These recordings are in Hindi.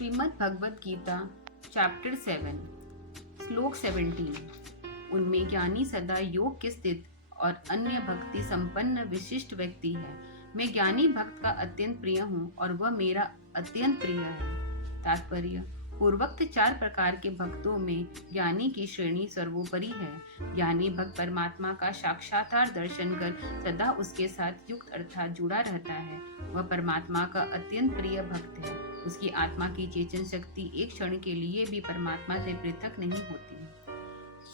श्रीमद् भगवद गीता चैप्टर 7 श्लोक 17। उनमें ज्ञानी सदा योग के स्थित और अन्य भक्ति संपन्न विशिष्ट व्यक्ति है। मैं ज्ञानी भक्त का अत्यंत प्रिय हूँ और वह मेरा अत्यंत प्रिय है। तात्पर्य: पूर्वोक्त 4 प्रकार के भक्तों में ज्ञानी की श्रेणी सर्वोपरि है। ज्ञानी भक्त परमात्मा का साक्षात्कार दर्शन कर सदा उसके साथ युक्त अर्थात जुड़ा रहता है। वह परमात्मा का अत्यंत प्रिय भक्त है। उसकी आत्मा की चेतन शक्ति एक क्षण के लिए भी परमात्मा से पृथक नहीं होती।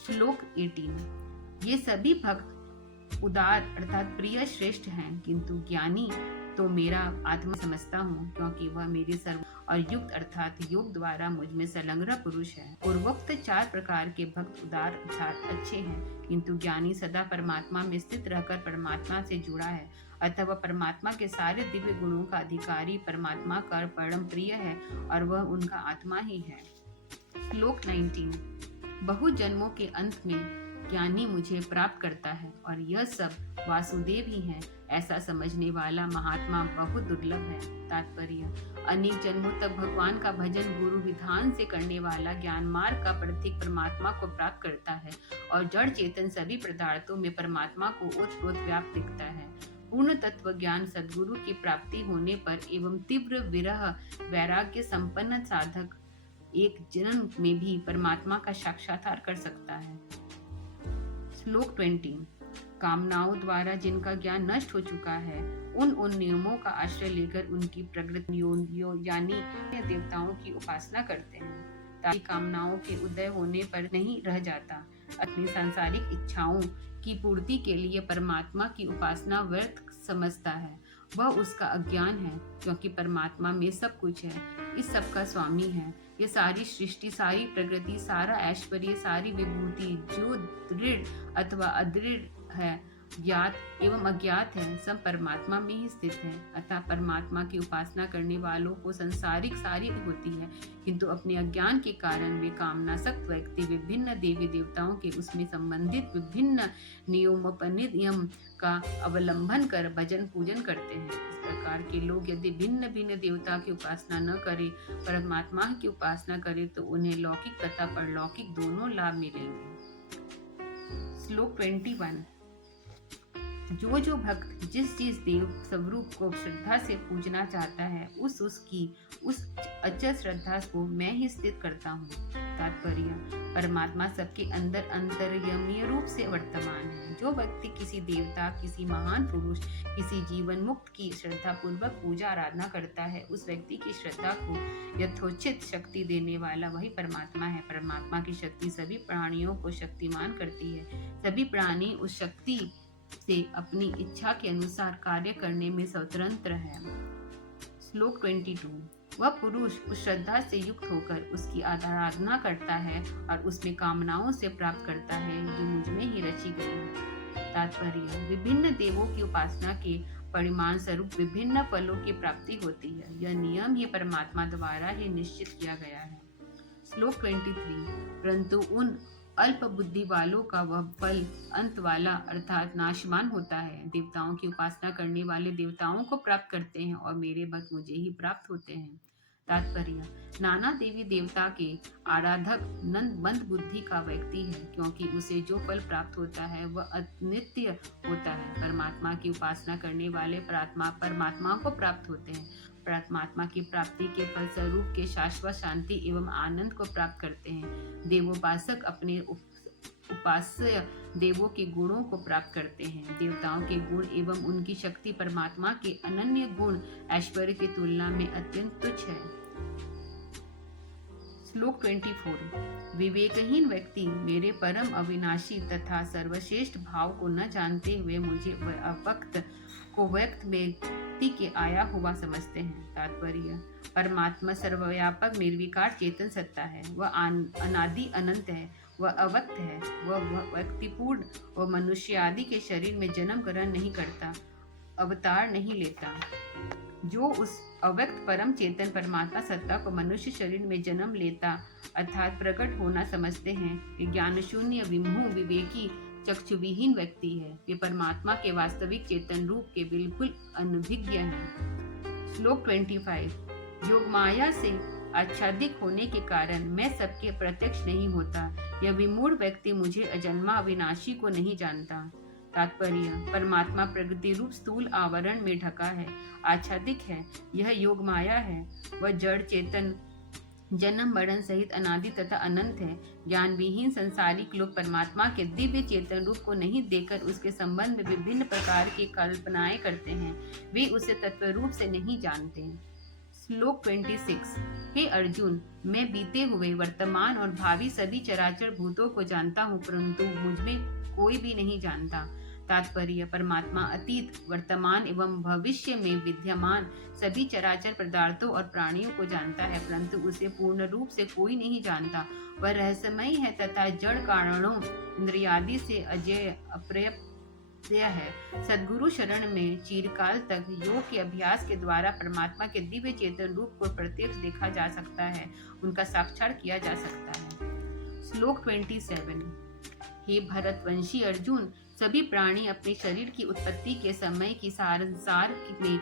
श्लोक 18। ये सभी भक्त उदार अर्थात प्रिय श्रेष्ठ हैं, किंतु ज्ञानी तो मेरा आत्मा समझता हूँ, क्योंकि वह मेरे सर्व और युक्त अर्थात योग द्वारा मुझ में संलग्न पुरुष है। पूर्वोक्त 4 प्रकार के भक्त उदार अर्थात अच्छे हैं, किंतु ज्ञानी सदा परमात्मा में स्थित रहकर परमात्मा से जुड़ा है, अतः वह परमात्मा के सारे दिव्य गुणों का अधिकारी परमात्मा का परम प्रिय है और वह उनका आत्मा ही है। श्लोक 19। बहु जन्मों के अंत में ज्ञानी मुझे प्राप्त करता है और यह सब वासुदेव ही है, ऐसा समझने वाला महात्मा बहुत दुर्लभ है। तात्पर्य: अनेक जन्मों तक भगवान का भजन गुरु विधान से करने वाला ज्ञान मार्ग का प्रतीक परमात्मा को प्राप्त करता है और जड़ चेतन सभी पदार्थों में परमात्मा को ओतप्रोत व्याप्त दिखता है। पूर्ण तत्व ज्ञान सद्गुरु की प्राप्ति होने पर एवं तीव्र विरह वैराग्य संपन्न साधक एक जन्म में भी परमात्मा का साक्षात्कार कर सकता है। श्लोक 20। कामनाओं द्वारा जिनका ज्ञान नष्ट हो चुका है, उन नियमों का आश्रय लेकर उनकी प्रकृति यानी देवताओं की उपासना करते हैं, ताकि कामनाओं के उदय होने पर नहीं रह जाता। अपनी सांसारिक इच्छाओं की पूर्ति के लिए परमात्मा की उपासना व्यर्थ समझता है। वह उसका अज्ञान है, क्योंकि परमात्मा में सब कुछ है, इस सब का स्वामी है। ये सारी सृष्टि, सारी प्रकृति, सारा ऐश्वर्य, सारी विभूति जो दृढ़ अथवा अदृढ़ है, ज्ञात एवं अज्ञात है, सब परमात्मा में ही स्थित है। अतः परमात्मा की उपासना करने वालों को संसारिक सारी होती है, किंतु अपने अज्ञान के कारण वे कामनासक्त व्यक्ति विभिन्न देवी देवताओं के उसमें संबंधित विभिन्न नियम का अवलंबन कर भजन पूजन करते हैं। इस प्रकार के लोग यदि भिन्न भिन्न देवता की उपासना न करें, परमात्मा की उपासना करें, तो उन्हें लौकिक तथा परलौकिक दोनों लाभ मिलेंगे। श्लोक 21। जो भक्त जिस देव स्वरूप को श्रद्धा से पूजना चाहता है, उसकी अचल श्रद्धा को मैं ही स्थित करता हूँ। तात्पर्य: परमात्मा सबके अंदर अंतर्यमीय रूप से वर्तमान है। जो व्यक्ति किसी देवता, किसी महान पुरुष, किसी जीवन मुक्त की श्रद्धा पूर्वक पूजा आराधना करता है, उस व्यक्ति की श्रद्धा को यथोचित शक्ति देने वाला वही परमात्मा है। परमात्मा की शक्ति सभी प्राणियों को शक्तिमान करती है। सभी प्राणी उस शक्ति से अपनी इच्छा के अनुसार कार्य करने में स्वतंत्र है। श्लोक 22। वह पुरुष उस श्रद्धा से युक्त होकर उसकी आराधना करता है और उसमें कामनाओं से प्राप्त करता है जो मुझ में ही रची गई है। तात्पर्य: विभिन्न देवों की उपासना के परिमाण स्वरूप विभिन्न फलों की प्राप्ति होती है। यह नियम ही परमात्मा द्वारा ही निश्चित किया गया है। श्लोक 23। परंतु उन अल्प बुद्धि वालों का वह फल अंत वाला अर्थात नाशवान होता है। देवताओं की उपासना करने वाले देवताओं को प्राप्त करते हैं और मेरे भक्त मुझे ही प्राप्त होते हैं। तात्पर्य: नाना देवी देवता के आराधक मंद बुद्धि का व्यक्ति है, क्योंकि उसे जो फल प्राप्त होता है वह अनित्य होता है। परमात्मा की उपासना करने वाले परमात्मा को प्राप्त होते हैं। परमात्मा की प्राप्ति के फलस्वरूप के शाश्वत शांति एवं आनंद को प्राप्त करते हैं। देवोपासक अपने उपास्य देवों के गुणों को प्राप्त करते हैं। देवताओं के गुण एवं उनकी शक्ति परमात्मा के अनन्य गुण ऐश्वर्य की तुलना में अत्यंत तुच्छ है। श्लोक 24। विवेकहीन व्यक्ति मेरे परम अविनाशी तथा सर्वश्रेष्ठ भाव को न जानते हुए मुझे अव्यक्त को व्यक्त व्यक्ति के आया हुआ समझते हैं। तात्पर्य: परमात्मा सर्वव्यापक निर्विकार चेतन सत्ता है। वह अनादि अनंत है, वह अव्यक्त है, वह व्यक्तिपूर्ण व मनुष्य आदि के शरीर में जन्म ग्रहण नहीं करता, अवतार नहीं लेता। जो उस अव्यक्त परम चेतन परमात्मा सत्ता को मनुष्य शरीर में जन्म लेता अर्थात प्रकट होना समझते हैं, वे ज्ञान शून्य विमूढ़ विवेकी चक्षुविहीन व्यक्ति है। वे परमात्मा के वास्तविक चेतन रूप के बिल्कुल अनभिज्ञ हैं। श्लोक 25। योग माया से आच्छादित होने के कारण मैं सबके प्रत्यक्ष नहीं होता। यह विमूढ़ व्यक्ति मुझे अजन्मा अविनाशी को नहीं जानता। तात्पर्य: परमात्मा प्रकृति रूप स्थूल आवरण में ढका है, आच्छादित है। यह योग माया है। वह जड़ चेतन जन्म मरण सहित अनादि तथा अनंत है। ज्ञान विहीन संसारिक लोग परमात्मा के दिव्य चेतन रूप को नहीं देखकर उसके संबंध में विभिन्न प्रकार की कल्पनाएं करते हैं। वे उसे तत्व रूप से नहीं जानते। श्लोक 26। हे अर्जुन, मैं बीते हुए, वर्तमान और भावी सभी चराचर भूतों को जानता हूँ, परंतु मुझमें कोई भी नहीं जानता। तात्पर्य: परमात्मा अतीत, वर्तमान एवं भविष्य में विद्यमान सभी चराचर पदार्थों और प्राणियों को जानता है, परंतु उसे पूर्ण रूप से कोई नहीं जानता। वह रहस्यमय है तथा जड़ कारणों इंद्रियादि से अजेय अप्रत्यय है। सद्गुरु शरण में चिरकाल तक योग के अभ्यास के द्वारा परमात्मा के दिव्य चेतन रूप को प्रत्यक्ष देखा जा सकता है, उनका साक्षात किया जा सकता है। श्लोक 27। हे भरतवंशी अर्जुन, सभी प्राणी अपने शरीर की उत्पत्ति के समय की संसार में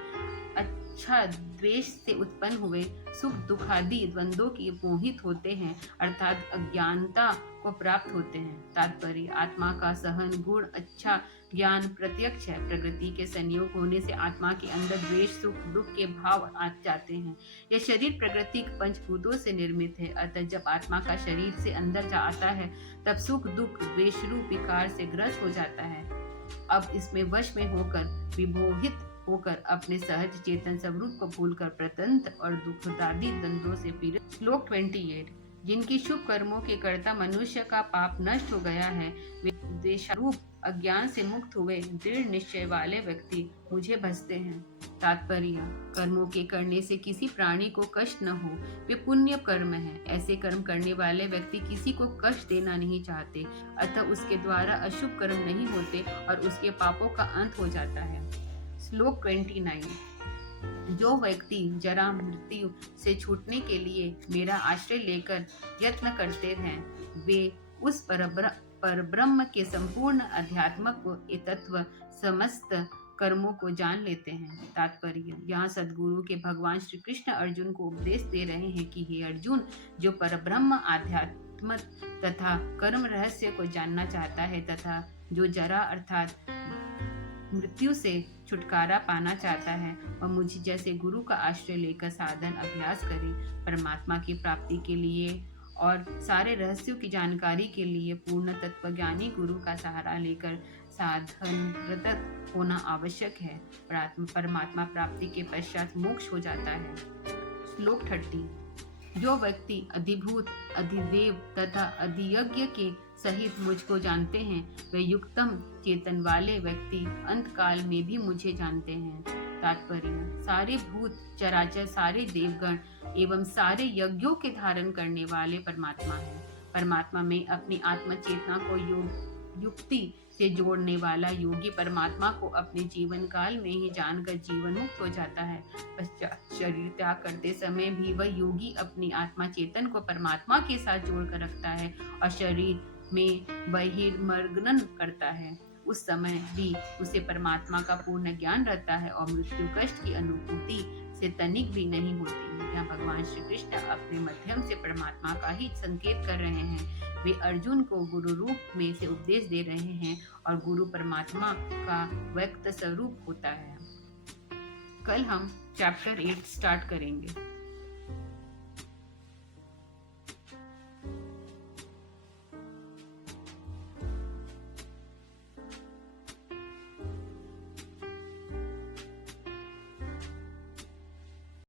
अच्छा द्वेष से उत्पन्न हुए सुख दुख आदि द्वंद्वों की मोहित होते हैं, अर्थात अज्ञानता को प्राप्त होते हैं। तात्पर्य: आत्मा का सहन गुण अच्छा ज्ञान प्रत्यक्ष है। प्रकृति के संयोग होने से आत्मा के अंदर द्वेष सुख दुख के भाव आ जाते हैं। यह शरीर प्रकृति पंचभूतों से निर्मित है, अतः जब आत्मा का शरीर से अंदर जा आता है तब सुख दुख द्वेष रूप विकार से ग्रस्त हो जाता है। अब इसमें वश में होकर विमोहित होकर अपने सहज चेतन स्वरूप को भूलकर प्रतंत्र और दुखदादी द्वंद्वों से पीड़ित। श्लोक 28। जिनकी शुभ कर्मों के कर्ता मनुष्य का पाप नष्ट हो गया है, वे द्वेषारूप अज्ञान से मुक्त हुए दृढ़ निश्चय वाले व्यक्ति मुझे भजते हैं। तात्पर्य: कर्मों के करने से किसी प्राणी को कष्ट न हो, वे पुण्य कर्म है। ऐसे कर्म करने वाले व्यक्ति किसी को कष्ट देना नहीं चाहते, अतः उसके द्वारा अशुभ कर्म नहीं होते और उसके पापों का अंत हो जाता है। श्लोक 29। जो व्यक्ति जरा मृत्यु से छूटने के लिए मेरा आश्रय लेकर यत्न करते हैं, वे उस परब्रह्म के संपूर्ण अध्यात्मक तत्व समस्त कर्मों को जान लेते हैं। तात्पर्य: यहाँ सद्गुरु के भगवान श्री कृष्ण अर्जुन को उपदेश दे रहे हैं कि हे अर्जुन, जो परब्रह्म आध्यात्म तथा कर्म रहस्य को जानना चाहता है तथा जो जरा अर्थात मृत्यु से छुटकारा पाना चाहता है, वह मुझ जैसे गुरु का आश्रय लेकर साधन अभ्यास करे। परमात्मा की प्राप्ति के लिए और सारे रहस्यों की जानकारी के लिए पूर्ण तत्वज्ञानी गुरु का सहारा लेकर साधनरत होना आवश्यक है। परमात्मा प्राप्ति के पश्चात मोक्ष हो जाता है। श्लोक 30। जो व्यक्ति अधिभूत अधिदेव तथा अधियज्ञ के सहित मुझको जानते हैं, वे युक्तम चेतन वाले व्यक्ति अंत काल में भी मुझे जानते हैं। तात्पर्य: सारे भूत चराचर, सारे देवगण एवं सारे यज्ञों के धारण करने वाले परमात्मा है। परमात्मा में अपनी आत्म चेतना को युक्ति से जोड़ने वाला योगी परमात्मा को अपने जीवन काल में ही जानकर जीवन मुक्त हो जाता है। पश्चात शरीर त्याग करते समय भी वह योगी अपनी आत्मा चेतन को परमात्मा के साथ जोड़कर रखता है और शरीर में बहिर्मग्न करता है। उस समय भी उसे परमात्मा का पूर्ण ज्ञान रहता है और मृत्यु कष्ट की अनुभूति से तनिक भी नहीं होती। यहाँ भगवान श्री कृष्ण अपने माध्यम से परमात्मा का ही संकेत कर रहे हैं। वे अर्जुन को गुरु रूप में से उपदेश दे रहे हैं और गुरु परमात्मा का व्यक्त स्वरूप होता है। कल हम चैप्टर 8 स्टार्ट करेंगे।